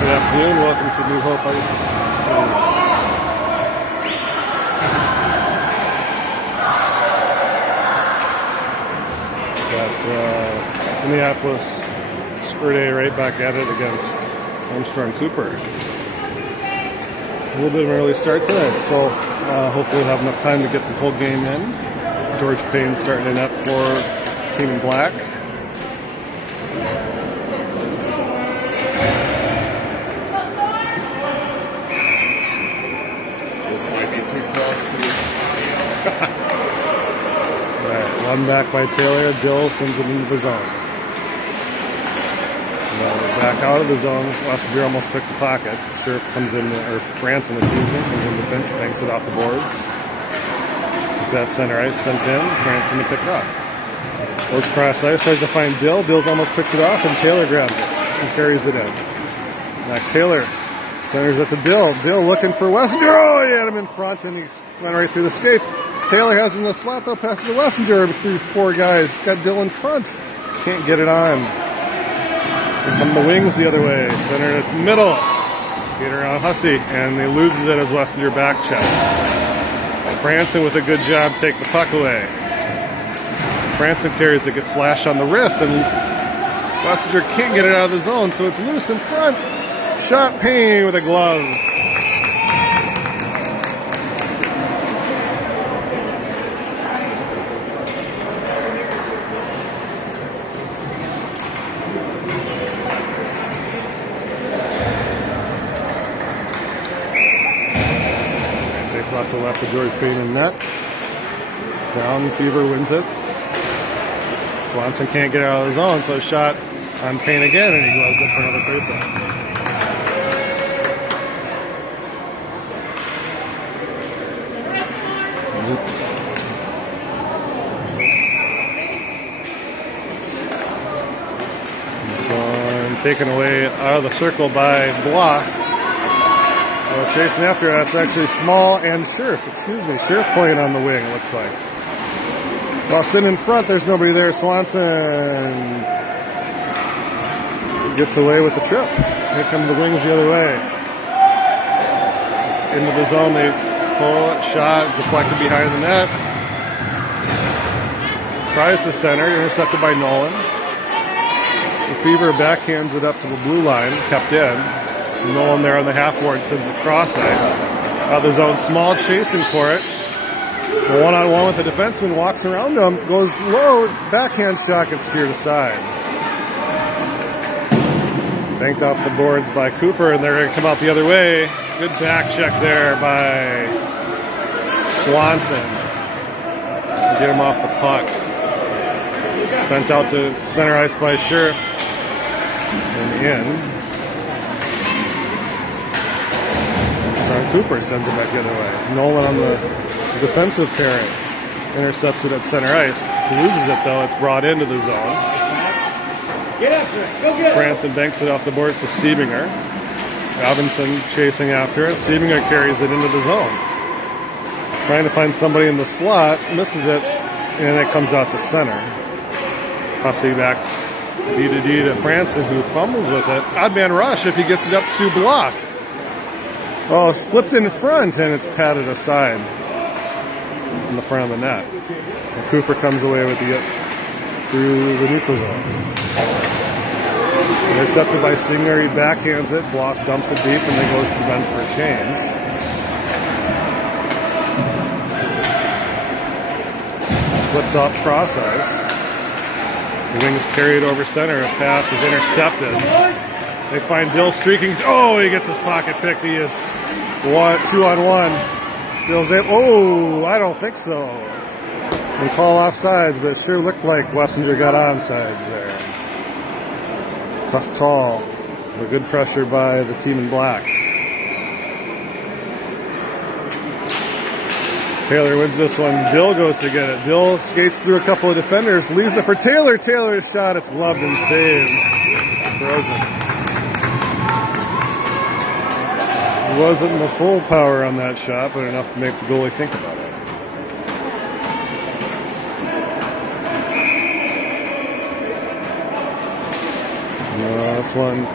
Good afternoon. Welcome to New Hope Ice. Got Minneapolis Squirt right back at it against Armstrong Cooper. A little bit of an early start today, so hopefully we'll have enough time to get the whole game in. George Payne starting in net for Team in Black. This might be too close to you. Alright, one back by Taylor. Dill sends it into the zone. Back out of the zone. Wessinger almost picked the pocket. Scherf comes in, or Franson, comes in the bench, banks it off the boards. He's at center ice, sent in. Franson to pick up. Goes cross ice, tries to find Dill. Dill's almost picks it off, and Taylor grabs it and carries it in. Now Taylor centers at the Dill. Dill looking for Wessinger. Oh, he had him in front, and he went right through the skates. Taylor has in the slot, though, passes to Wessinger through four guys. He's got Dill in front. Can't get it on. Here come the wings the other way. Centered at the middle. Skate around Hussey, and he loses it as Wessinger back checks. Franson with a good job, take the puck away. Franson carries it, gets slashed on the wrist, and Wessinger can't get it out of the zone, so it's loose in front. Shot Payne with a glove. Face off to the left of George Payne in net. It's down, Fever wins it. Swanson can't get it out of the zone, so a shot on Payne again, and he gloves it for another faceoff. Taken away out of the circle by Bloss. Chasing after that's actually Small and Scherf. Scherf playing on the wing, it looks like. While sitting in front, there's nobody there. Swanson gets away with the trip. Here come the wings the other way. It's into the zone. They pull it, shot, deflected behind the net. Tries the center, intercepted by Nolan. Fever backhands it up to the blue line, kept in. Nolan there on the half board sends it cross ice. Out of the zone, Small chasing for it. One-on-one with the defenseman, walks around him, goes low, backhand shot gets steered aside. Banked off the boards by Cooper, and they're going to come out the other way. Good back check there by Swanson. Get him off the puck. Sent out to center ice by Scherf. And in. Armstrong Cooper sends it back the other way. Nolan on the defensive pairing. Intercepts it at center ice. Loses it though. It's brought into the zone. Get after it. Go get it. Franson banks it off the boards to Siebinger. Robinson chasing after it. Siebinger carries it into the zone. Trying to find somebody in the slot. Misses it. And it comes out to center. Hussey back D to Franson, who fumbles with it. Odd man rush if he gets it up to Bloss. Oh, it's flipped in front, and it's patted aside in the front of the net. And Cooper comes away with it through the neutral zone. Intercepted by Singer, he backhands it. Bloss dumps it deep, and then goes to the bench for a change. Flipped off cross ice. The wings carried over center. A pass is intercepted. They find Dill streaking. Oh, he gets his pocket picked. He is 2-on-1. Dill's able. Oh, I don't think so. And call offsides, but it sure looked like Wessinger got onside there. Tough call. But good pressure by the team in black. Taylor wins this one. Dill goes to get it. Dill skates through a couple of defenders, leaves it for Taylor. Taylor's shot, it's gloved and saved. Frozen. He wasn't in the full power on that shot, but enough to make the goalie think about it. This one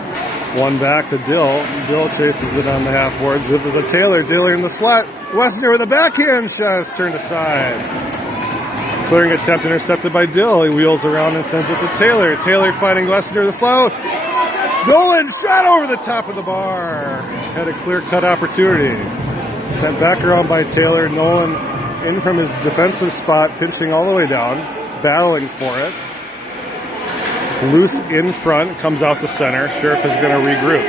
One back to Dill. Dill chases it on the half board. Zips it to Taylor. Taylor in the slot. Wessner with a backhand shot is turned aside. Clearing attempt intercepted by Dill. He wheels around and sends it to Taylor. Taylor finding Wessner in the slot. Nolan shot over the top of the bar. Had a clear-cut opportunity. Sent back around by Taylor. Nolan in from his defensive spot, pinching all the way down, battling for it. It's loose in front, comes out to center. Scherf is going to regroup.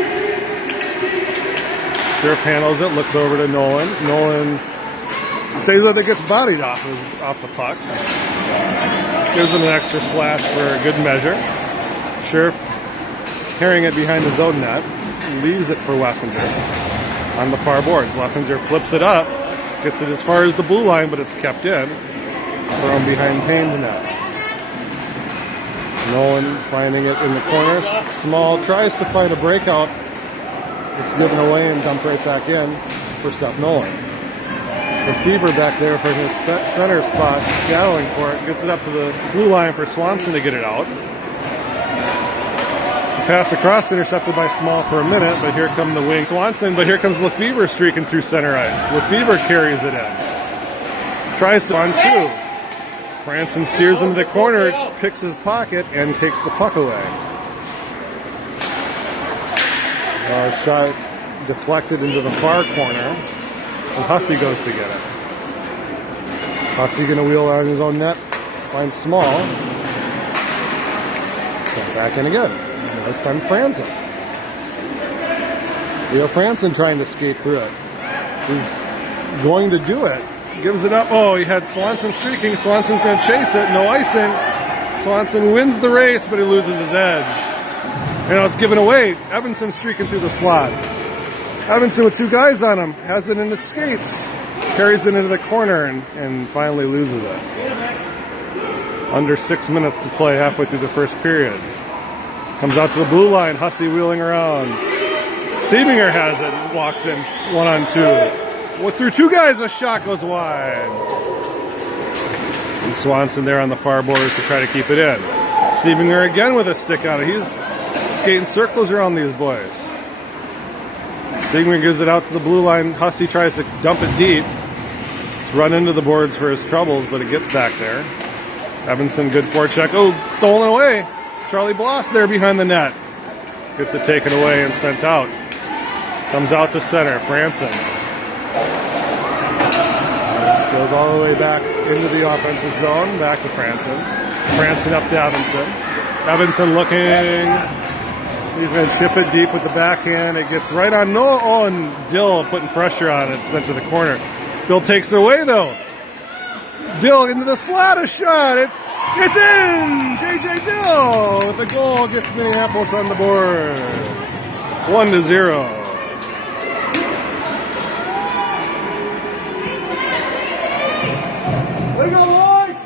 Scherf handles it, looks over to Nolan. Nolan stays with it, gets bodied off the puck. Gives him an extra slash for a good measure. Scherf carrying it behind his own net, leaves it for Wessinger on the far boards. Wessinger flips it up, gets it as far as the blue line, but it's kept in from behind Payne's net. Nolan finding it in the corner. Small tries to find a breakout. It's given away and dumped right back in for Seth Nolan. The Fever back there for his center spot, battling for it. Gets it up to the blue line for Swanson to get it out. Pass across, intercepted by Small for a minute, but here come the wings. Swanson, but here comes Lefevre streaking through center ice. Lefevre carries it in. Tries to on two. Franson steers into the corner, picks his pocket, and takes the puck away. Shot deflected into the far corner, and Hussey goes to get it. Hussey going to wheel out his own net, finds Small. Sent back in again. This time Franson. Leo Franson trying to skate through it. He's going to do it. Gives it up. Oh, he had Swanson streaking. Swanson's going to chase it. No icing. Swanson wins the race, but he loses his edge. And now it's given away. Evanson streaking through the slot. Evanson with two guys on him. Has it in his skates. Carries it into the corner and finally loses it. Under 6 minutes to play halfway through the first period. Comes out to the blue line. Hussey wheeling around. Siebinger has it. Walks in 1-on-2. Well, through two guys, a shot goes wide. And Swanson there on the far borders to try to keep it in. Siebinger again with a stick on it. He's skating circles around these boys. Siebinger gives it out to the blue line. Hussey tries to dump it deep. It's run into the boards for his troubles, but it gets back there. Evanson, good forecheck. Oh, stolen away. Charlie Bloss there behind the net. Gets it taken away and sent out. Comes out to center. Franson. Goes all the way back into the offensive zone. Back to Franson. Franson up to Evanson. Evanson looking. He's going to chip it deep with the backhand. It gets right on Noah. Oh, and Dill putting pressure on it. Sent to the corner. Dill takes it away, though. Dill into the slot, a shot. It's in! J.J. Dill with the goal gets Minneapolis on the board. 1-0. Way to go, boys!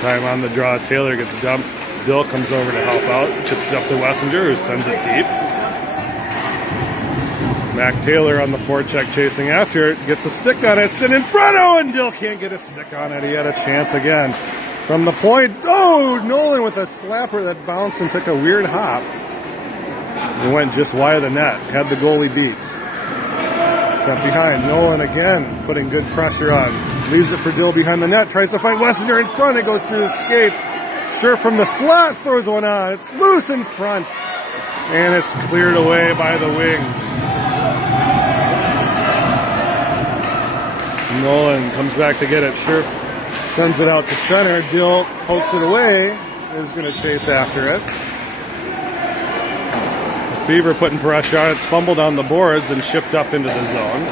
Time on the draw. Taylor gets dumped. Dill comes over to help out. Chips it up to Wessinger, who sends it deep. Mac Taylor on the forecheck chasing after it. Gets a stick on it. It's in front. Oh, and Dill can't get a stick on it. He had a chance again. From the point. Oh, Nolan with a slapper that bounced and took a weird hop. It went just wide of the net. Had the goalie beat. Sent behind. Nolan again putting good pressure on. Leaves it for Dill behind the net. Tries to find Wessinger in front. It goes through the skates. Sure from the slot throws one on. It's loose in front. And it's cleared away by the wing. Nolan comes back to get it. Scherf sends it out to center. Dill pokes it away. Is going to chase after it. Fever putting pressure on it. It's fumbled on the boards and shipped up into the zone.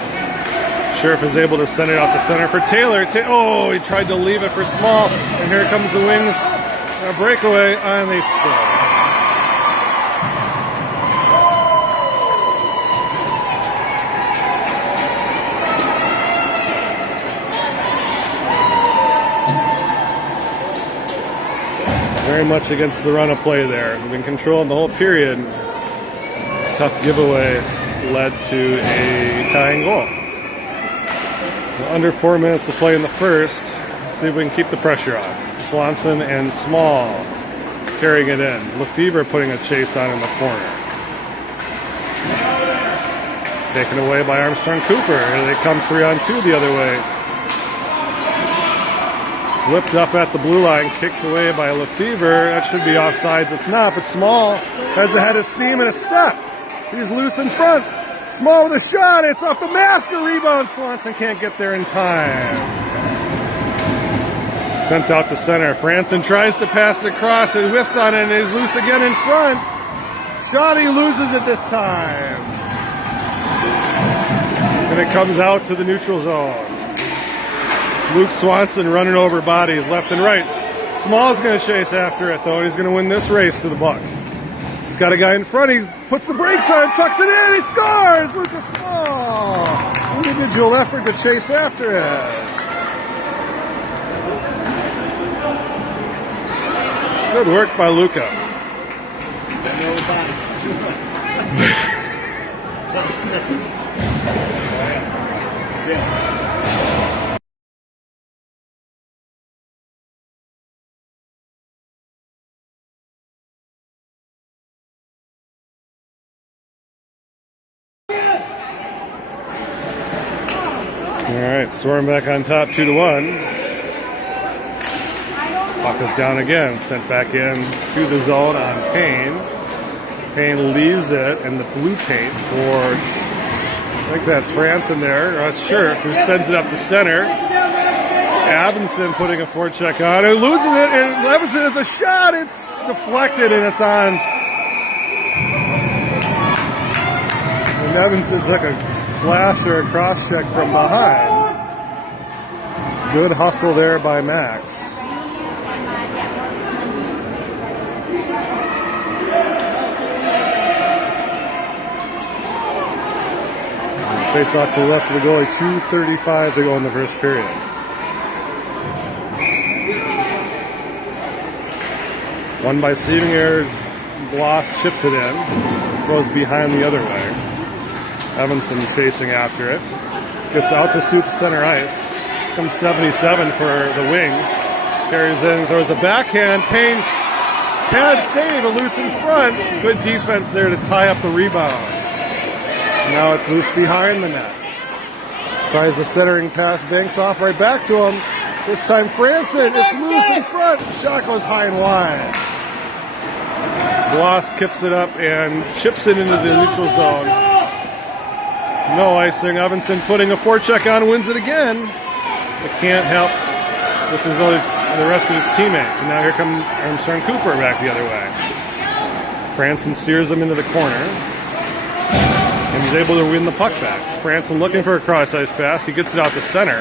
Scherf is able to send it out to center for Taylor. Oh, he tried to leave it for Small. And here comes the wings. A breakaway, and they score. Very much against the run of play there. We've been controlling the whole period. Tough giveaway led to a tying goal. Under 4 minutes to play in the first. Let's see if we can keep the pressure on. Swanson and Small carrying it in. Lefevre putting a chase on in the corner. Taken away by Armstrong Cooper. Here they come 3-on-2 the other way. Flipped up at the blue line, kicked away by Lefevre. That should be offsides. It's not, but Small has a head of steam and a step. He's loose in front. Small with a shot. It's off the mask. A rebound. Swanson can't get there in time. Sent out to center. Franson tries to pass it across and whiffs on it and is loose again in front. Shot, he loses it this time. And it comes out to the neutral zone. Luke Swanson running over bodies left and right. Small's going to chase after it, though. He's going to win this race to the buck. He's got a guy in front. He puts the brakes on, tucks it in. He scores! Lucas Small. Individual effort to chase after it. Good work by Luca. All right, Storm back on top, 2-1. Puck is down again, sent back in to the zone on Payne. Payne leaves it in the blue paint for, I think that's Franson there. That's Scherf, who sends it up the center. Abenson putting a forecheck on. It loses it, and Levinson has a shot. It's deflected, and it's on. And Evanson took a slash or a cross check from behind. Good hustle there by Max. Face off to the left of the goalie, 2:35 to go in the first period. Won by Sevinger. Bloss chips it in. Goes behind the other way. Evanson chasing after it. Gets out to suit center ice. Comes 77 for the Wings. Carries in, throws a backhand. Payne pad save, a loose in front. Good defense there to tie up the rebound. Now it's loose behind the net. Tries a centering pass, banks off right back to him. This time Franson, it's loose in front. Shot goes high and wide. Bloss kips it up and chips it into the neutral zone. No icing. Evanson putting a forecheck on, wins it again. But can't help with the rest of his teammates. And now here comes Armstrong Cooper back the other way. Franson steers him into the corner. And he's able to win the puck back. Franson looking for a cross-ice pass. He gets it out the center.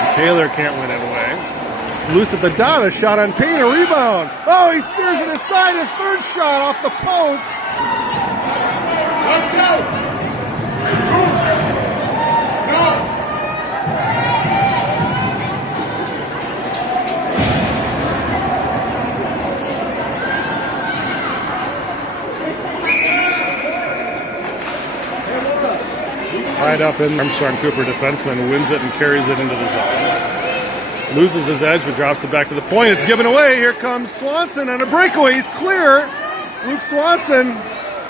And Taylor can't win it away. Loose at the dot, a shot on Payne, a rebound. Oh, he steers it aside, a third shot off the post. Let's go! Tied up in Armstrong Cooper, defenseman, wins it and carries it into the zone. Loses his edge, but drops it back to the point. It's given away. Here comes Swanson on a breakaway. He's clear. Luke Swanson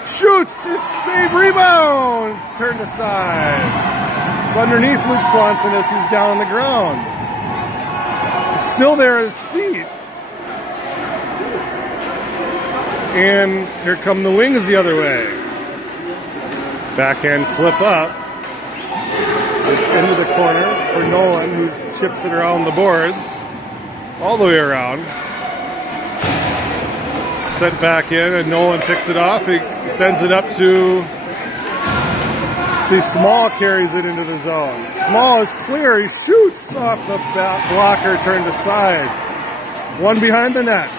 shoots. It's save, rebound. It's turned aside. It's underneath Luke Swanson as he's down on the ground. It's still there at his feet. And here come the Wings the other way. Backhand flip up. It's into the corner for Nolan, who chips it around the boards, all the way around. Sent back in, and Nolan picks it off. He sends it up to, see, Small carries it into the zone. Small is clear. He shoots off the blocker, turned aside. One behind the net.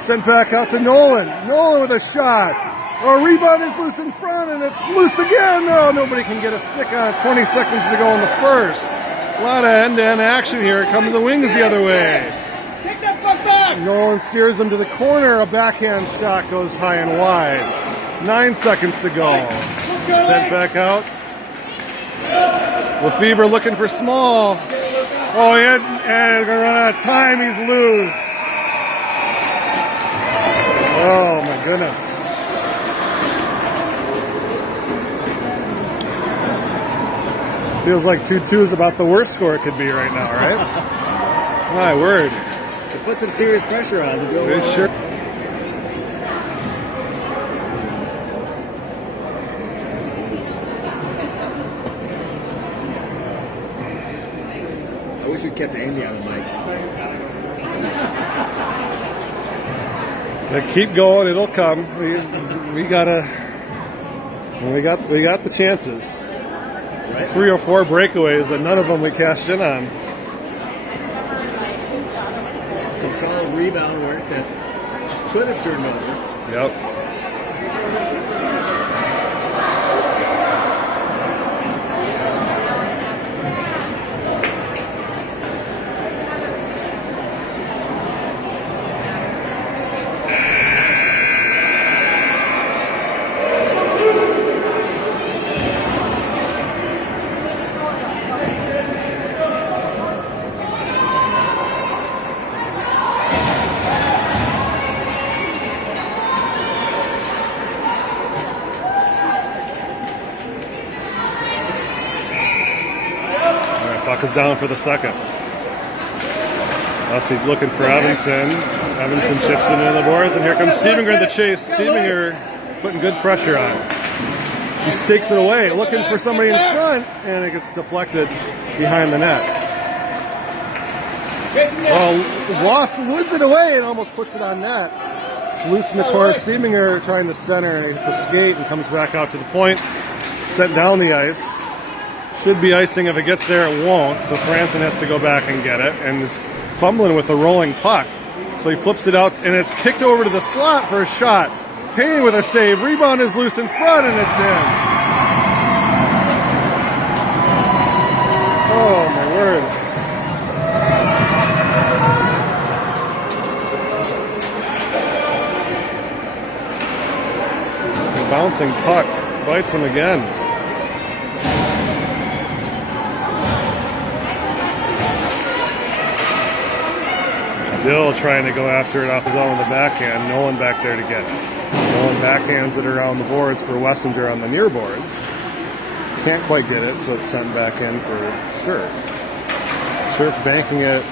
Sent back out to Nolan. Nolan with a shot. Oh, rebound is loose in front, and it's loose again. No, nobody can get a stick on it. 20 seconds to go in the first. A lot of end-to-end action here. Here comes the Wings the other way. Take that fuck back! Nolan steers him to the corner. A backhand shot goes high and wide. 9 seconds to go. Sent back out Lefevre looking for Small. Oh, and going to run out of time. He's loose. Oh, my goodness. Feels like 2-2 is about the worst score it could be right now, right? My word. It put some serious pressure on to go. It sure. I wish we kept Amy on the mic. Yeah, keep going, it'll come. We got the chances. Right. 3 or 4 breakaways, and none of them we cashed in on. Some solid rebound work that could have turned over. Yep. Puck is down for the second. He's looking for Evanson. Evanson chips it into the boards, and here comes Siebinger in the chase. Siebinger putting good pressure on. He stakes it away, looking for somebody in front, and it gets deflected behind the net. Oh, Wass ludes it away and almost puts it on net. It's loose in the course. Siebinger trying to center. It's a skate and comes back out to the point. Sent down the ice. Should be icing. If it gets there, it won't. So Franson has to go back and get it, and is fumbling with the rolling puck. So he flips it out, and it's kicked over to the slot for a shot. Payne with a save. Rebound is loose in front, and it's in. Oh, my word. The bouncing puck bites him again. Dill trying to go after it off his own in the backhand. No one back there to get it. Nolan backhands it around the boards for Wessinger on the near boards. Can't quite get it, so it's sent back in for Scherf. Scherf banking it,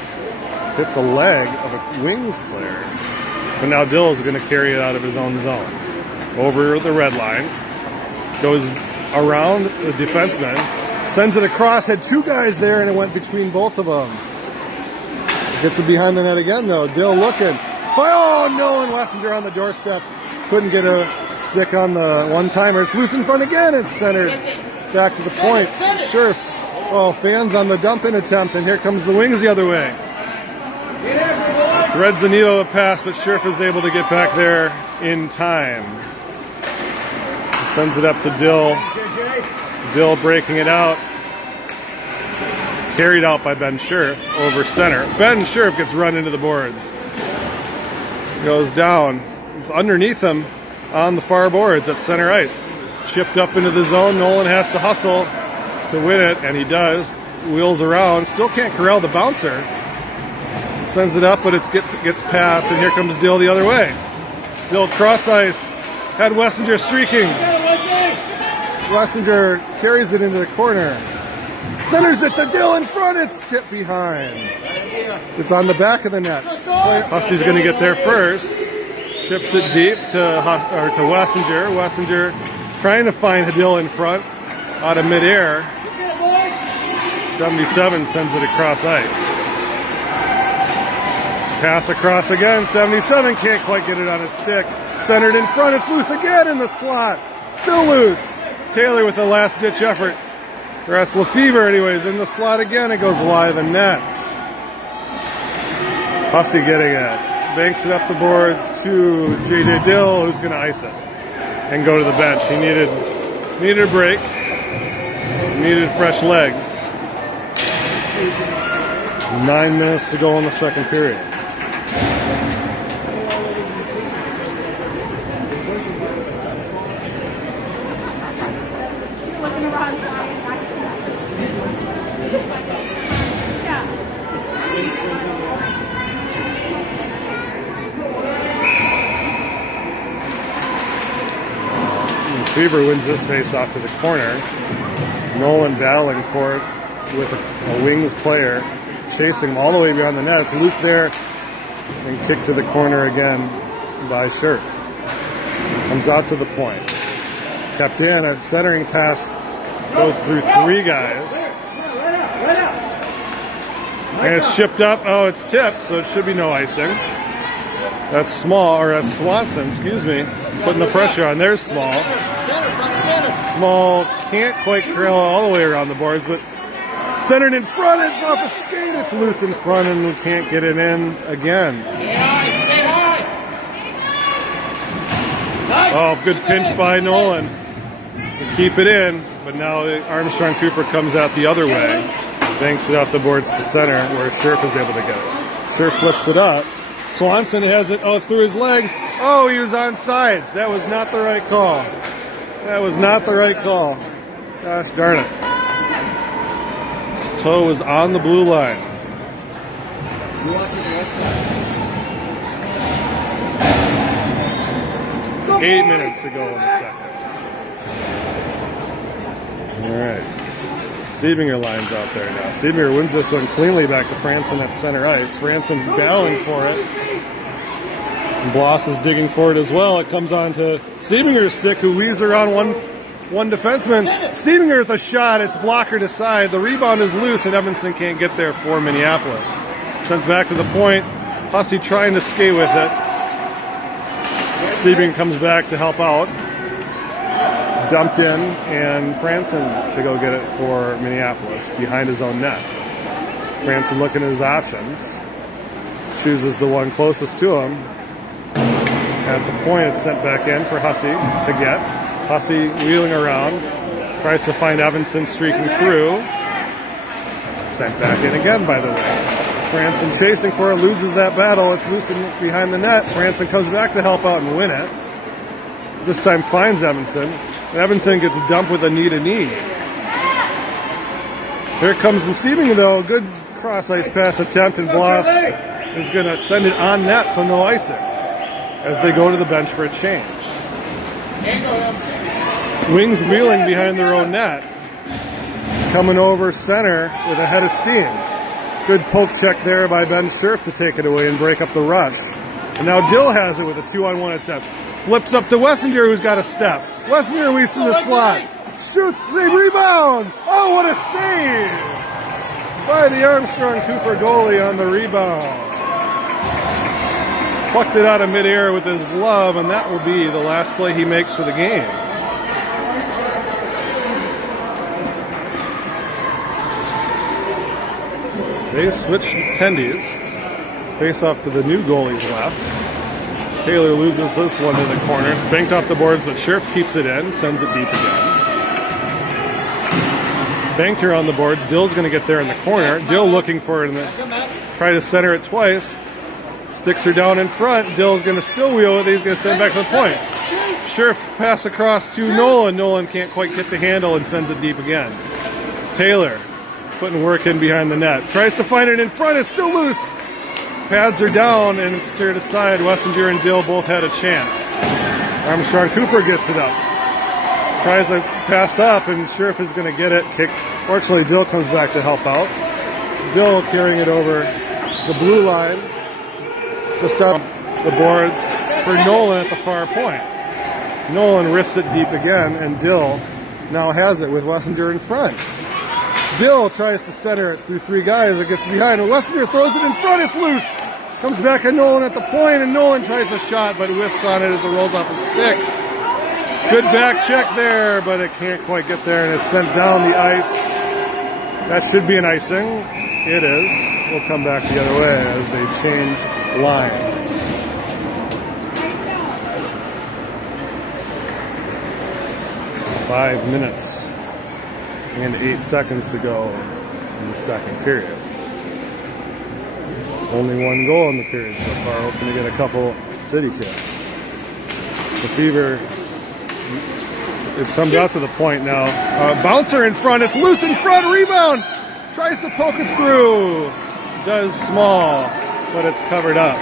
hits a leg of a Wings player. But now Dill is going to carry it out of his own zone. Over the red line. Goes around the defenseman. Sends it across, had 2 guys there, and it went between both of them. Gets it behind the net again, though. Dill looking. Oh, Nolan Wessinger on the doorstep. Couldn't get a stick on the one-timer. It's loose in front again. It's centered back to the point. Scherf. Oh, fans on the dump-in attempt, and here comes the Wings the other way. Threads the needle of a pass, but Scherf is able to get back there in time. He sends it up to Dill. Dill breaking it out. Carried out by Ben Scherf over center. Ben Scherf gets run into the boards. Goes down. It's underneath him on the far boards at center ice. Chipped up into the zone. Nolan has to hustle to win it, and he does. Wheels around. Still can't corral the bouncer. Sends it up, but it gets passed, and here comes Dill the other way. Dill cross ice. Had Wessinger streaking. Wessinger carries it into the corner. Centers it to Dill in front. It's tipped behind. It's on the back of the net. Hussey's going to get there first. Chips it deep to Wessinger. Wessinger trying to find Dill in front out of midair. 77 sends it across ice. Pass across again. 77 can't quite get it on his stick. Centered in front. It's loose again in the slot. Still loose. Taylor with a last-ditch effort. Or that's Lefevre, anyways, in the slot again. It goes wide of the nets. Hussey getting it. Banks it up the boards to J.J. Dill, who's going to ice it and go to the bench. He needed a break. Needed fresh legs. 9 minutes to go in the second period. Fever wins this face off to the corner. Nolan battling for it with a wings player, chasing him all the way beyond the net. It's loose there and kicked to the corner again by Scherf. Comes out to the point. Kept in, a centering pass goes through three guys. And it's shipped up. Oh, it's tipped, so it should be no icing. That's Small, or that's Swanson, excuse me, putting the pressure on. There's Small. Small can't quite trail all the way around the boards, but centered in front, it's off a skate, it's loose in front, and we can't get it in again. Oh, good pinch by Nolan to keep it in, but now Armstrong Cooper comes out the other way, banks it off the boards to center, where Scherf is able to get it. Scherf flips it up. Swanson has it through his legs. Oh, he was on sides. That was not the right call. That was not the right call. Gosh darn it. Toe was on the blue line. You watching the rest of 8 minutes to go in the second. All right. Siebinger lines out there now. Siebinger wins this one cleanly back to Franson at center ice. Franson battling for it. And Bloss is digging for it as well. It comes on to Siebinger's stick, who weaves around one defenseman. Siebinger with a shot. It's blockered aside. The rebound is loose, and Evanston can't get there for Minneapolis. Sent back to the point. Hussey trying to skate with it. Siebinger comes back to help out. Dumped in, and Franson to go get it for Minneapolis behind his own net. Franson looking at his options. Chooses the one closest to him. At the point, it's sent back in for Hussey to get. Hussey wheeling around. Tries to find Evanston streaking through. Sent back in again by the wings. Franson chasing for it, loses that battle. It's loose behind the net. Franson comes back to help out and win it. This time finds Evanston. And Evanston gets dumped with a knee-to-knee. Here comes the Siebinger, though. Good cross-ice pass attempt, and Bloss is going to send it on net, so no icing, as they go to the bench for a change. Wings wheeling behind their own net. Coming over center with a head of steam. Good poke check there by Ben Scherf to take it away and break up the rush. And now Dill has it with a 2-on-1 attempt. Flips up to Wessinger, who's got a step. Wessinger weaves in the slot. Shoots, save, rebound! Oh, what a save! By the Armstrong Cooper goalie on the rebound. Plucked it out of midair with his glove, and that will be the last play he makes for the game. They switch tendies. Face off to the new goalie's left. Taylor loses this one to the corner. It's banked off the boards, but Scherf keeps it in, sends it deep again. Banked her on the boards. Dill's going to get there in the corner. Dill looking for it, try to center it twice. Sticks her down in front. Dill's going to still wheel it. He's going to send it back to the point. Scherf pass across to Nolan. Nolan can't quite get the handle and sends it deep again. Taylor putting work in behind the net. Tries to find it in front. It's still loose. Pads are down and it's steered aside. Wessinger and Dill both had a chance. Armstrong Cooper gets it up. Tries to pass up, and Scherf is going to get it. Kicked. Fortunately, Dill comes back to help out. Dill carrying it over the blue line. Just up the boards for Nolan at the far point. Nolan risks it deep again, and Dill now has it with Wessinger in front. Dill tries to center it through three guys. It gets behind. Wessinger throws it in front. It's loose. Comes back at Nolan at the point, and Nolan tries a shot, but whiffs on it as it rolls off his stick. Good back check there, but it can't quite get there, and it's sent down the ice. That should be an icing. It is. We'll come back the other way as they change lines. Five minutes and 8 seconds to go in the second period. Only one goal in the period so far, hoping to get a couple city kills. The Fever, it comes out to the point now. Bouncer in front, it's loose in front, rebound! Tries to poke it through. Does Small, but it's covered up.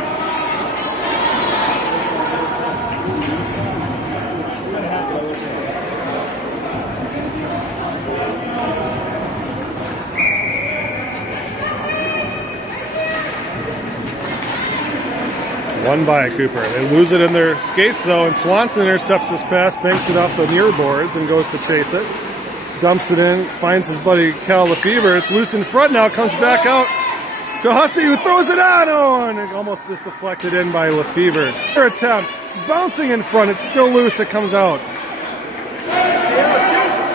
One by Cooper. They lose it in their skates though, and Swanson intercepts this pass, banks it off the near boards, and goes to chase it. Dumps it in, finds his buddy Cal Lefevre. It's loose in front now, comes back out to Hussey, who throws it on. Oh, and it almost is deflected in by Lefevre. Their attempt. It's bouncing in front. It's still loose. It comes out.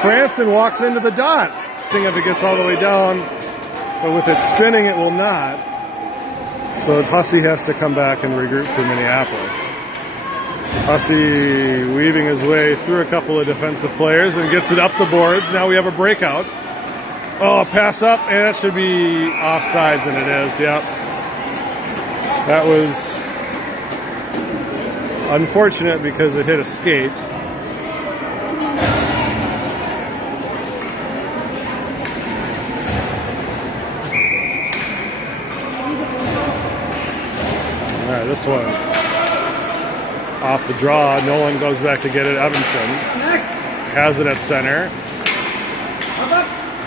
Franson walks into the dot. Seeing if it gets all the way down, but with it spinning, it will not. So Hussey has to come back and regroup for Minneapolis. Hussey weaving his way through a couple of defensive players and gets it up the boards. Now we have a breakout. Oh, pass up, and that should be offsides, and it is, yep. That was unfortunate because it hit a skate. All right, this one off the draw. Nolan goes back to get it. Evanson has it at center.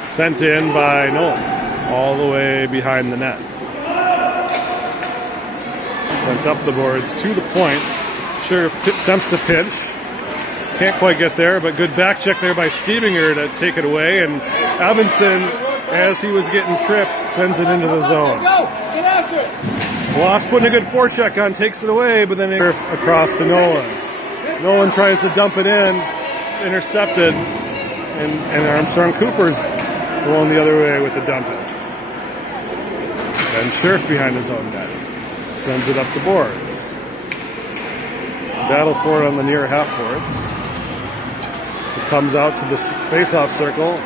Sent in by Nolan, all the way behind the net. Sent up the boards to the point. Sure, attempts the pinch. Can't quite get there, but good back check there by Siebinger to take it away. And Evanson, as he was getting tripped, sends it into the zone. Go! Get after it! Loss putting a good forecheck on, takes it away, but then across to Nolan. Nolan tries to dump it in. It's intercepted, and Armstrong Cooper's going the other way with the dump in. And Scherf behind his own net. Sends it up the boards. Battle for it on the near half boards. It comes out to the face-off circle.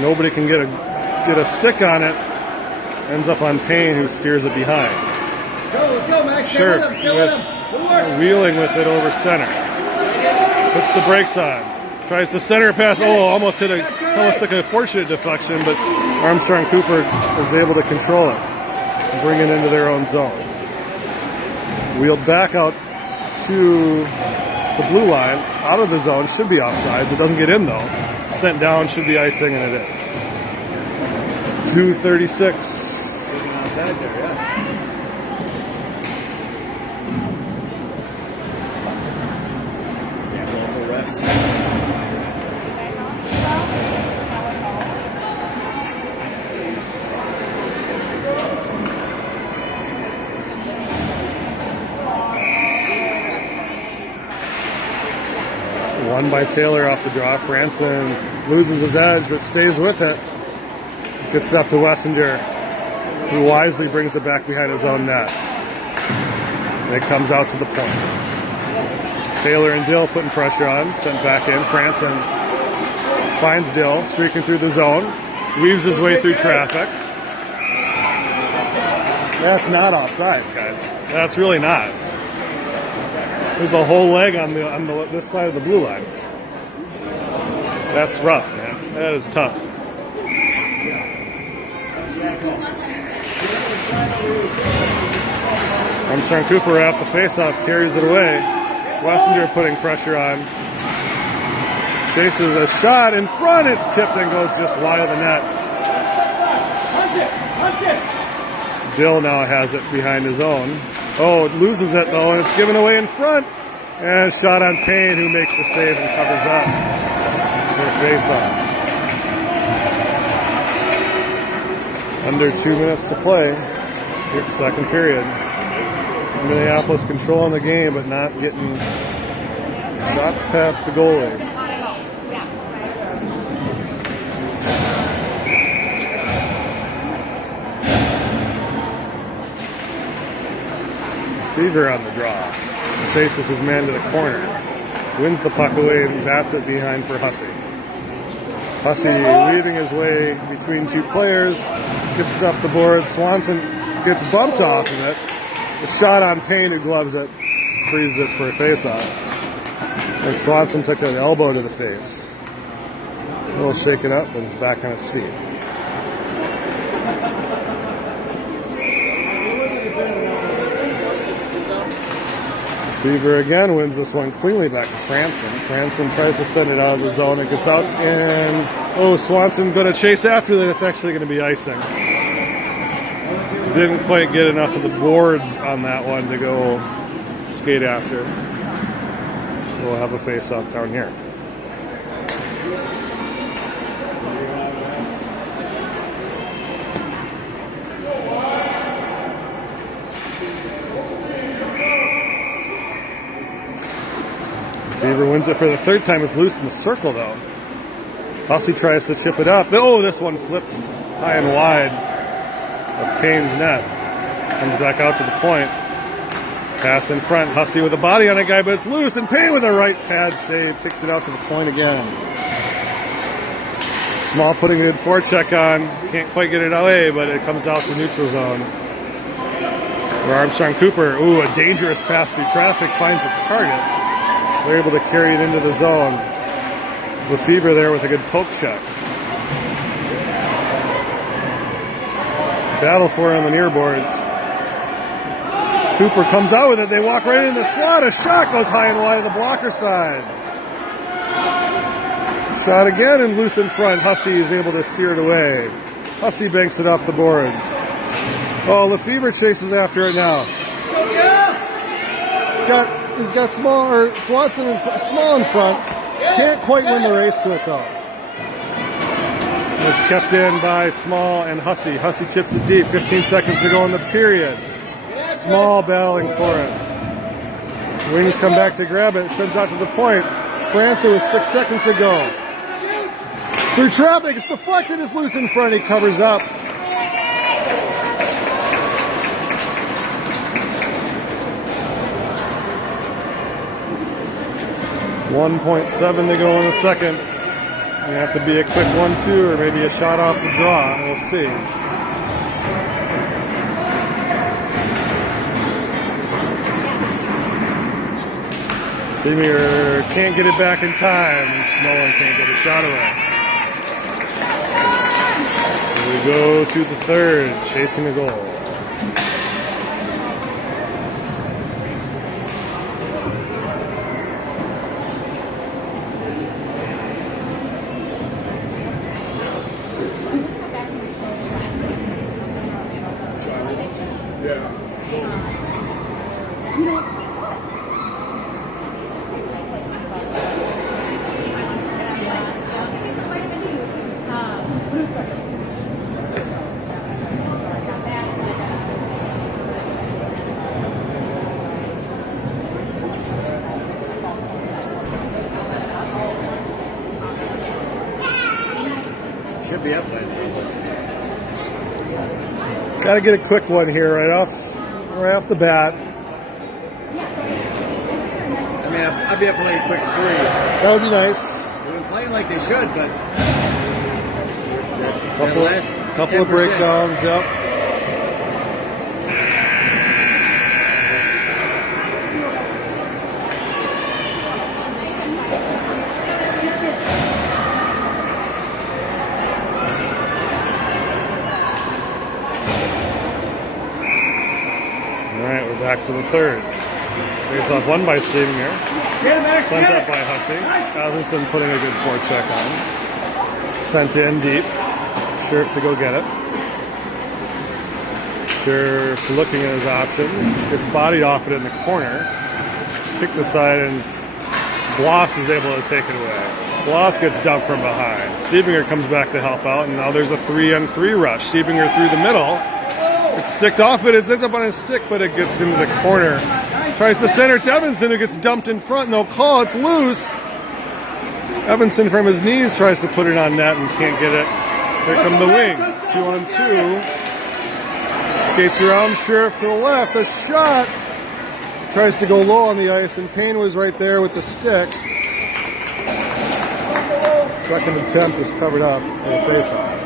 Nobody can get a stick on it. Ends up on Payne, who steers it behind. Let's go, Max. Scherf wheeling with it over center. Puts the brakes on. Tries to center pass. Oh, almost took a fortunate deflection, but Armstrong Cooper was able to control it and bring it into their own zone. Wheeled back out to the blue line, out of the zone. Should be offsides. It doesn't get in though. Sent down, should be icing, and it is. 2:36. Offsides there, yeah. Local refs. One by Taylor off the draw. Franson loses his edge, but stays with it. Gets it up to Wessinger, who wisely brings it back behind his own net. And it comes out to the point. Taylor and Dill putting pressure on. Sent back in. Franson finds Dill, streaking through the zone. Weaves his way through traffic. That's not offsides, guys. That's really not. There's a whole leg on this side of the blue line. That's rough, man. That is tough. Armstrong Cooper off the faceoff carries it away. Wessinger putting pressure on. Chases a shot in front. It's tipped and goes just wide of the net. Dill now has it behind his own. Oh, it loses it though, and it's given away in front. And shot on Payne, who makes the save and covers up for a face-off. Under 2 minutes to play. Second period. Minneapolis controlling the game, but not getting shots past the goalie. Fever on the draw. Chases his man to the corner. Wins the puck away and bats it behind for Hussey. Hussey weaving his way between two players. Gets it up the board. Swanson gets bumped off of it. A shot on Payne, who gloves it. Frees it for a face-off. And Swanson took an elbow to the face. A little shaken up, but he's back on his feet. Fever again wins this one cleanly back to Franson. Franson tries to send it out of the zone. It gets out, and Swanson going to chase after that. It's actually going to be icing. Didn't quite get enough of the boards on that one to go skate after. So we'll have a face-off down here. Fever wins it for the third time. It's loose in the circle, though. Hussey tries to chip it up. Oh, this one flipped high and wide of Payne's net. Comes back out to the point. Pass in front. Hussey with a body on a guy, but it's loose. And Payne with a right pad save. Kicks it out to the point again. Small putting a good forecheck on. Can't quite get it away, but it comes out to neutral zone. Where Armstrong Cooper, ooh, a dangerous pass through traffic, finds its target. They're able to carry it into the zone. Lefevre there with a good poke check. Battle for it on the near boards. Cooper comes out with it. They walk right in the slot. A shot goes high and wide to the blocker side. Shot again and loose in front. Hussey is able to steer it away. Hussey banks it off the boards. Oh, Lefevre chases after it now. He's got Swanson small in front. Can't quite win the race to it though. It's kept in by Small and Hussey. Hussey chips it deep. 15 seconds to go in the period. Small battling for it. Wings come back to grab it. Sends out to the point. Francis with 6 seconds to go. Through traffic. It's deflected. It's loose in front. He covers up. .7 to go in the second. It have to be a quick 1-2 or maybe a shot off the draw. We'll see. Seymour can't get it back in time. Smolin can't get a shot away. Here we go to the third, chasing the goal. Should be up by now. Got to get a quick one here right off the bat. I mean, I'd be up for like a quick 3. That would be nice. They've been playing like they should, but Couple of breakdowns, yep. All right, we're back for the third. Face off won by Seymour. Sent up by Hussey. Alvinson putting a good forecheck on. Sent in deep. Scherf to go get it. Scherf looking at his options. Gets bodied off it in the corner. It's kicked aside and Bloss is able to take it away. Bloss gets dumped from behind. Siebinger comes back to help out, and now there's a 3-on-3 rush. Siebinger through the middle. It's sticked off it. It's up on his stick, but it gets into the corner. Tries to center to Evanson, who gets dumped in front. No call. It's loose. Evanson from his knees tries to put it on net and can't get it. Here come the wings. 2-on-2. Skates around Sheriff to the left. A shot. Tries to go low on the ice, and Payne was right there with the stick. Second attempt is covered up for the faceoff.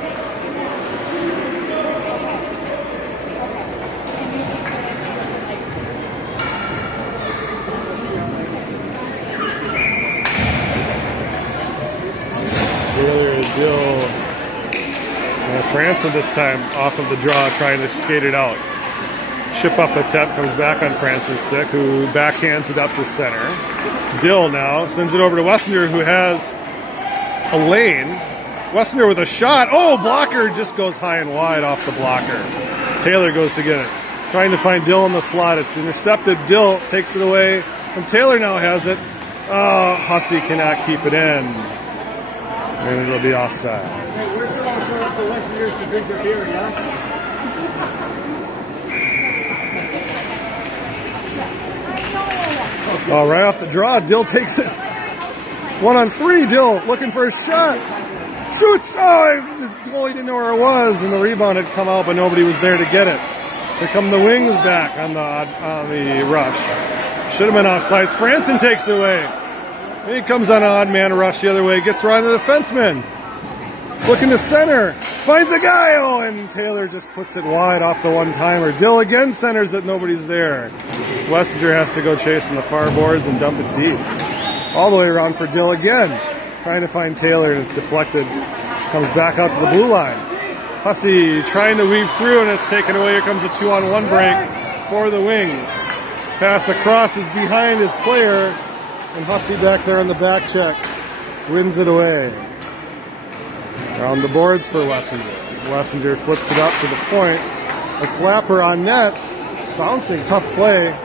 Dill Franson this time off of the draw, trying to skate it out. Chip up attempt comes back on Franson's stick, who backhands it up to center. Dill now sends it over to Wessner, who has a lane. Wessner with a shot. Oh, blocker just goes high and wide off the blocker. Taylor goes to get it. trying to find Dill in the slot. It's intercepted. Dill takes it away, and Taylor now has it. Oh, Hussey cannot keep it in, and it'll be offside. Hey, we're still all showing up for Westerners to drink their beer, yeah? Oh, right off the draw, Dill takes it. 1-on-3, Dill looking for a shot. Shoots! Oh, the goalie didn't know where it was, and the rebound had come out, but nobody was there to get it. Here come the Wings back on the rush. Should have been offsides. Franson takes it away. And he comes on an odd man rush the other way, gets around the defenseman. Looking to center, finds a guy, oh, and Taylor just puts it wide off the one-timer. Dill again centers it, nobody's there. Wessinger has to go chasing the far boards and dump it deep. All the way around for Dill again. Trying to find Taylor, and it's deflected. Comes back out to the blue line. Hussey trying to weave through, and it's taken away. Here comes a 2-on-1 break for the Wings. Pass across is behind his player, and Hussey back there on the back check wins it away. Around the boards for Wessinger. Wessinger flips it up to the point. A slapper on net. Bouncing, tough play.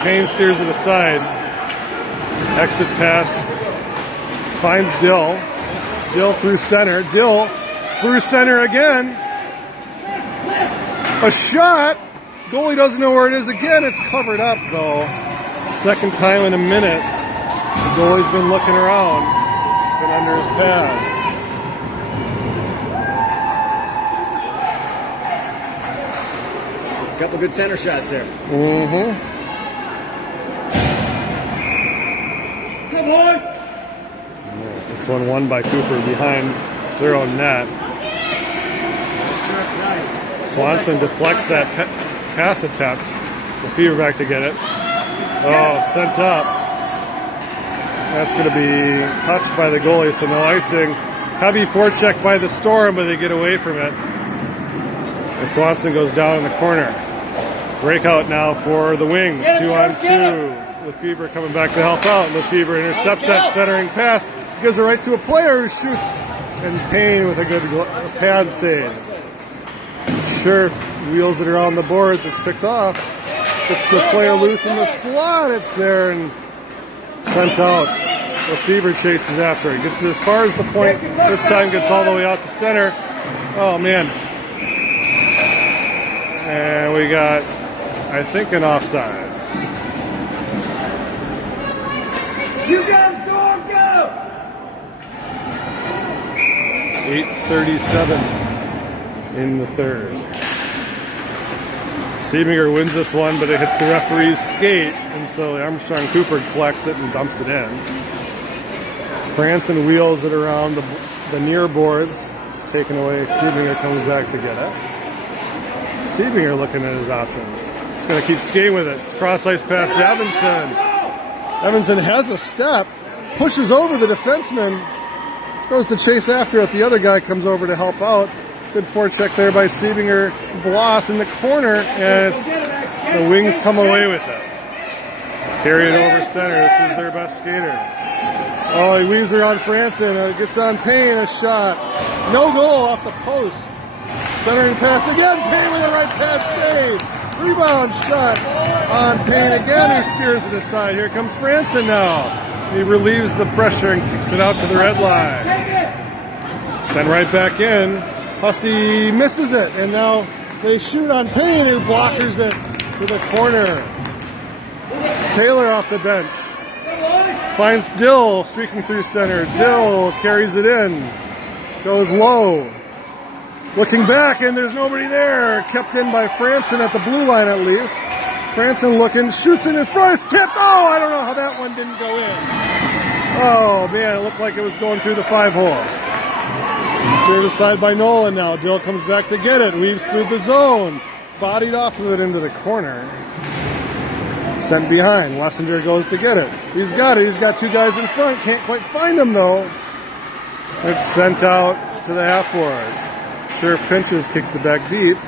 Payne steers it aside. Exit pass. Finds Dill. Dill through center. Dill through center again. A shot. Goalie doesn't know where it is again. It's covered up though. Second time in a minute. The goalie's been looking around. It's been under his pads. A couple good center shots there. Mm-hmm. Come boys! This one won by Cooper behind their own net. Nice. Swanson deflects that pass attempt. The Fever back to get it. Oh, sent up. That's going to be touched by the goalie, so no icing. Heavy forecheck by the Storm, but they get away from it. And Swanson goes down in the corner. Breakout now for the Wings. 2-on-2. Lefebvre coming back to help out. Lefebvre intercepts that centering pass. Gives it right to a player who shoots. And Payne with a good pad save. Scherf wheels it around the boards. It's picked off. Gets the player loose in the slot. It's there and sent out. Lefebvre chases after it. Gets as far as the point. This time gets all the way out to center. Oh, man. And we got, I think, an offsides. You got him, Storm, go! 8:37 in the third. Siebinger wins this one, but it hits the referee's skate, and so Armstrong Cooper collects it and dumps it in. Franson wheels it around the near boards. It's taken away. Siebinger comes back to get it. Siebinger looking at his options. He's going to keep skating with it. Cross ice pass to Evanson. Evanson has a step, pushes over the defenseman, goes to chase after it. The other guy comes over to help out. Good forecheck there by Siebinger. Bloss in the corner, and the Wings come away with it. Carry it over center. This is their best skater. Oh, he weaves around Franson. Gets on Payne, a shot. No goal off the post. Centering pass again. Payne with a right pad save. Rebound shot on Payne again, who steers it aside. Here comes Franson now. He relieves the pressure and kicks it out to the red line. Send right back in. Hussey misses it, and now they shoot on Payne, who blockers it to the corner. Taylor off the bench. Finds Dill streaking through center. Dill carries it in. Goes low. Looking back, and there's nobody there. Kept in by Franson at the blue line, at least. Franson looking, shoots it in front. It's tipped. Oh, I don't know how that one didn't go in. Oh, man, it looked like it was going through the 5-hole. Steered aside by Nolan now. Dill comes back to get it. Weaves through the zone. Bodied off of it into the corner. Sent behind. Wessinger goes to get it. He's got it. He's got two guys in front. Can't quite find him, though. It's sent out to the half boards. Scherf pinches, kicks it back deep.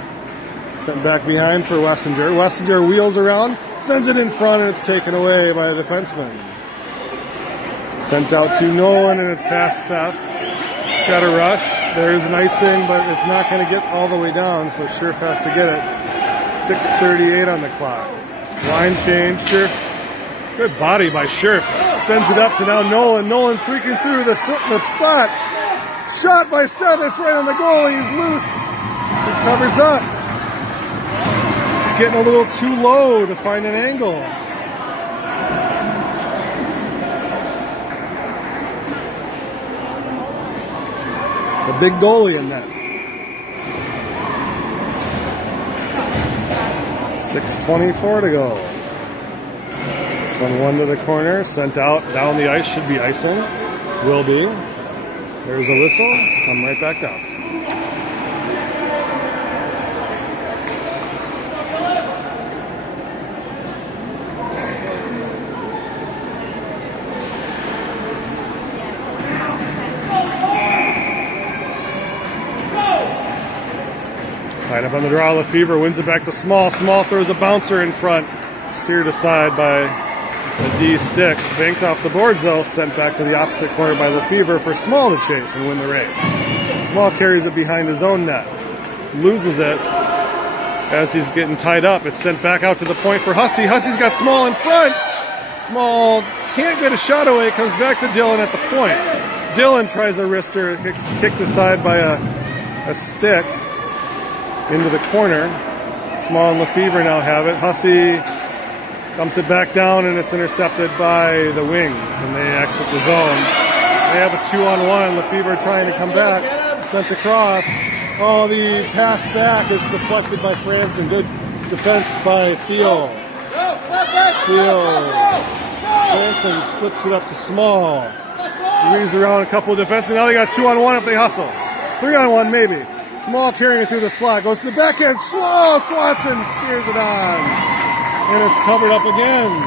Sent back behind for Wessinger. Wessinger wheels around, sends it in front, and it's taken away by a defenseman. Sent out to Nolan, and it's past Seth. He's got a rush. There's an icing, but it's not going to get all the way down, so Scherf has to get it. 6:38 on the clock. Line change. Scherf. Good body by Scherf. Sends it up to now Nolan. Nolan freaking through the slot. Shot by Seth. It's right on the goalie. He's loose. He covers up. It's getting a little too low to find an angle. It's a big goalie in that. 6:24 to go. Send one to the corner, sent out, down the ice, should be icing. Will be. There's a whistle, come right back down. Tied up on the draw, Lefevre wins it back to Small. Small throws a bouncer in front. Steered aside by the D stick. Banked off the boards though, sent back to the opposite corner by Lefevre for Small to chase and win the race. Small carries it behind his own net. Loses it as he's getting tied up. It's sent back out to the point for Hussey. Hussey's got Small in front. Small can't get a shot away, comes back to Dylan at the point. Dylan tries a wrister, kicked aside by a stick into the corner. Small and Lefevre now have it. Hussey dumps it back down and it's intercepted by the wings and they exit the zone. They have a 2-on-1. Lefevre trying to come back. Sent across. Oh, the pass back is deflected by Franson. Good defense by Theo. Franson flips it up to Small. Weaves around a couple of defensemen. Now they got 2-on-1 if they hustle. 3-on-1 maybe. Small carrying it through the slot. Goes to the backhand. Swanson steers it on. And it's covered up again.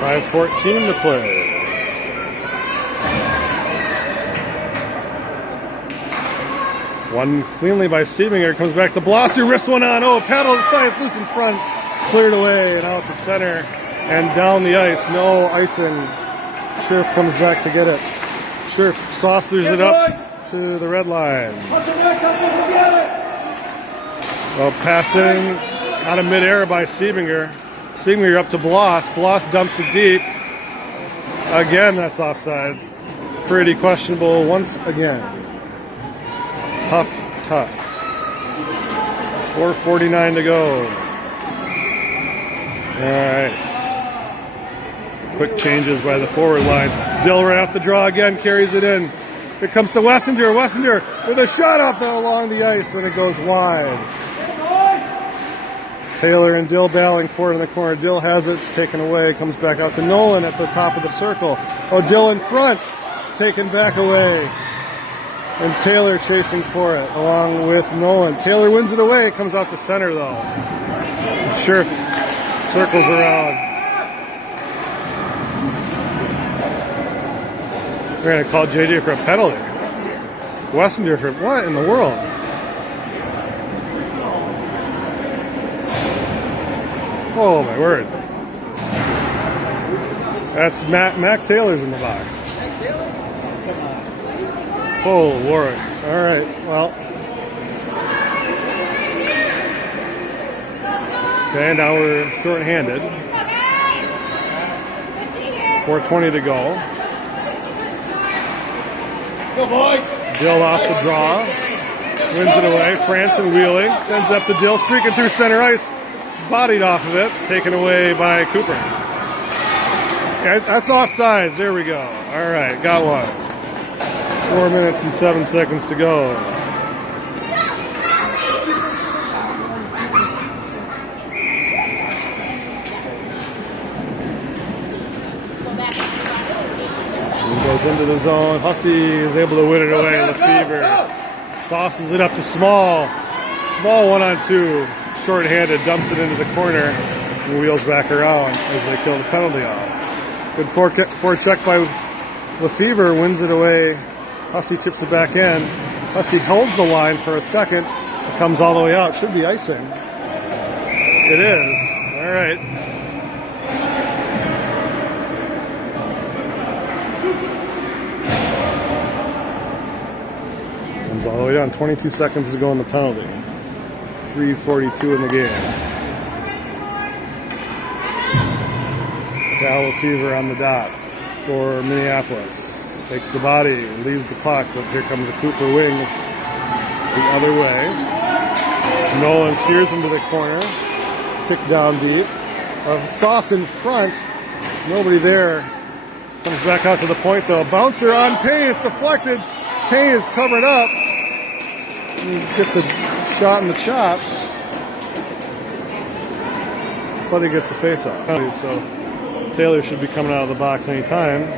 .5:14 to play. One cleanly by Siebinger. Comes back to Bloss, who wrists one on. Oh, paddle inside. It's loose in front. Cleared away and out to center. And down the ice. No icing. Scherf comes back to get it. Scherf saucers it up to the red line. Well, passing out of midair by Siebinger. Siebinger up to Bloss. Bloss dumps it deep. Again, that's offsides. Pretty questionable once again. Tough. 4:49 to go. All right. Quick changes by the forward line. Dill right off the draw again, carries it in. It comes to Wessinger. Wessinger with a shot off along the ice, and it goes wide. Taylor and Dill battling for it in the corner. Dill has it. It's taken away. Comes back out to Nolan at the top of the circle. Oh, Dill in front. Taken back away. And Taylor chasing for it along with Nolan. Taylor wins it away. Comes out to center though. Scherf circles around. We're going to call JJ for a penalty. Wessinger for what in the world? Oh my word. That's Mac Taylor's in the box. Oh, Lord. All right, well. Okay, now we're short-handed. 4:20 to go. Go, boys. Dill off the draw. Wins it away. Franson wheeling. Sends up the Dill. Streaking through center ice. Bodied off of it. Taken away by Cooper. Okay, that's offsides. There we go. All right, got one. 4 minutes and 7 seconds to go. He goes into the zone. Hussey is able to win it away. Lefevre sauces it up to Small. Small 1-on-2. Short-handed, dumps it into the corner and wheels back around as they kill the penalty off. Good forecheck by Lefevre, wins it away. Hussey chips it back in. Hussey holds the line for a second. It comes all the way out. Should be icing. It is. All right. Comes all the way down. 22 seconds to go in the penalty. 3:42 in the game. Cattle Fever on the dot for Minneapolis. Takes the body, leaves the puck, but here comes the Cooper Wings the other way. Nolan steers into the corner. Kick down deep. Sauce in front. Nobody there. Comes back out to the point though. Bouncer on Payne. It's deflected. Payne is covered up. He gets a shot in the chops. But he gets a face-off. So Taylor should be coming out of the box anytime.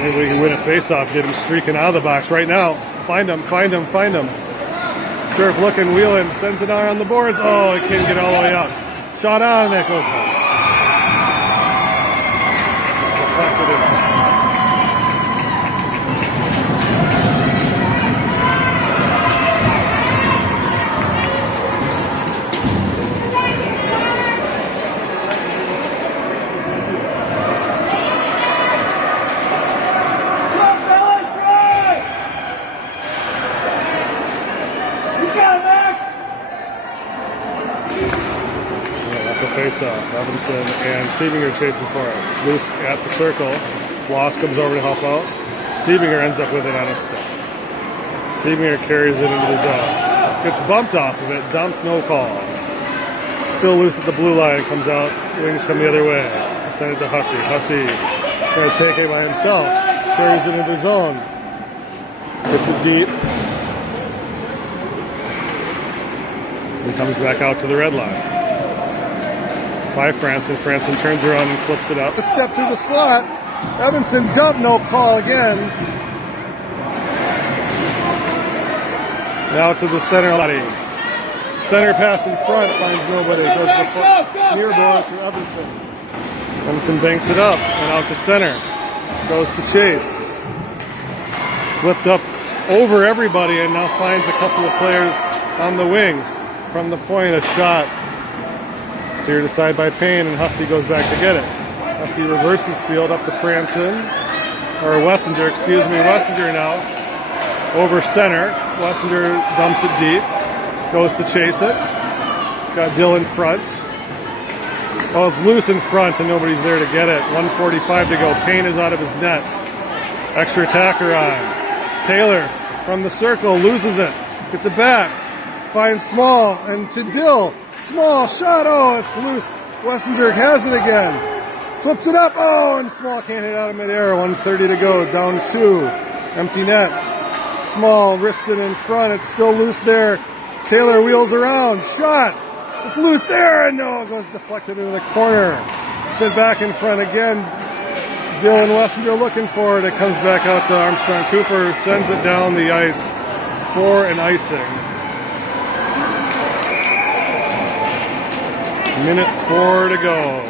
Maybe we can win a face-off. Get him streaking out of the box right now. Find him, find him, find him. Surf looking, wheeling, sends it out on the boards. Oh, he can't get all the way out. Shot on, and that goes home. Deflected in. Face-off. Robinson and Siebinger chasing for it. Loose at the circle. Loss comes over to help out. Siebinger ends up with it on his stick. Siebinger carries it into the zone. Gets bumped off of it. Dumped, no call. Still loose at the blue line. Comes out. Wings come the other way. Send it to Hussey. Hussey trying to take it by himself. Carries it into the zone. Gets it deep. And comes back out to the red line. By Franson. Franson turns around and flips it up. A step through the slot. Evanson dump, no call again. Now to the center body. Center pass in front, finds nobody. Goes to the near boards for Evanson. Evanson banks it up and out to center. Goes to Chase. Flipped up over everybody and now finds a couple of players on the wings. From the point, a shot. Steered aside by Payne, and Hussey goes back to get it. Hussey reverses field up to Franson, or Wessinger, excuse me, Wessinger now. Over center, Wessinger dumps it deep, goes to chase it. Got Dill in front. Oh, it's loose in front, and nobody's there to get it. 1:45 to go. Payne is out of his net. Extra attacker on. Taylor from the circle, loses it. Gets it back. Finds Small, and to Dill. Small shot, oh, it's loose. Wessinger has it again. Flips it up, oh, and Small can't hit out of midair. 1:30 to go, down 2. Empty net. Small risks it in front, it's still loose there. Taylor wheels around, shot. It's loose there, and no, it goes deflected into the corner. Sent back in front again. Dylan Wessinger looking for it. It comes back out to Armstrong. Cooper sends it down the ice for an icing. Minute 4 to go.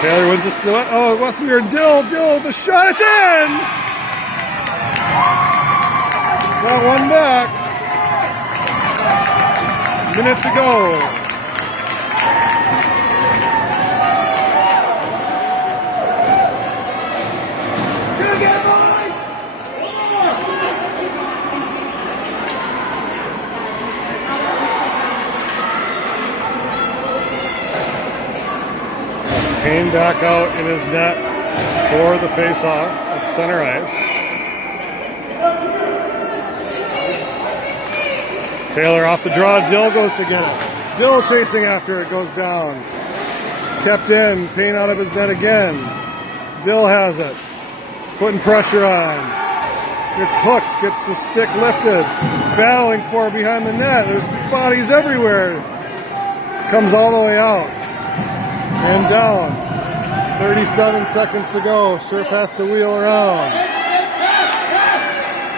Taylor wins this to the oh, Wessinger, Dill, the shot, it's in! Got one back. Minute to go. Good game, boys! Payne back out in his net for the face-off at center ice. Taylor off the draw. Dill goes to get it. Dill chasing after it, goes down. Kept in. Payne out of his net again. Dill has it. Putting pressure on. Gets hooked. Gets the stick lifted. Battling for it behind the net. There's bodies everywhere. Comes all the way out. And down. 37 seconds to go. Surf has to wheel around.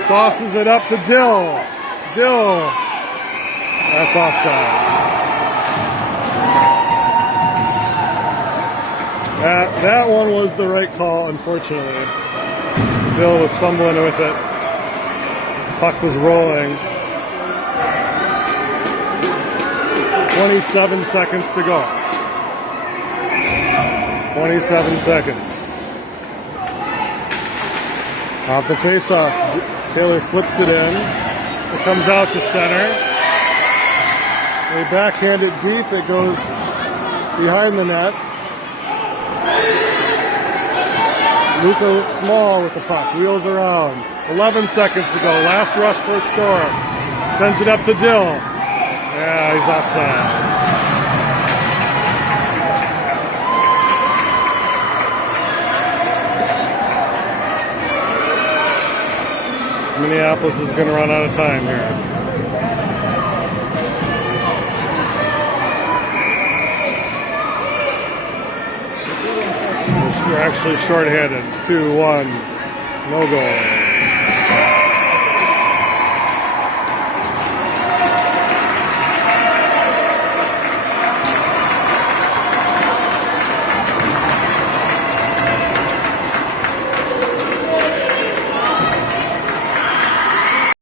Sauces it up to Dill. Dill. That's offsides. That one was the right call, unfortunately. Dill was fumbling with it. Puck was rolling. 27 seconds to go. 27 seconds. Off the faceoff, Taylor flips it in. It comes out to center. They backhand it deep. It goes behind the net. Luka looks small with the puck. Wheels around. 11 seconds to go. Last rush for Storm. Sends it up to Dill. Yeah, he's offside. Minneapolis is going to run out of time here. We're actually shorthanded. 2-1. No goal.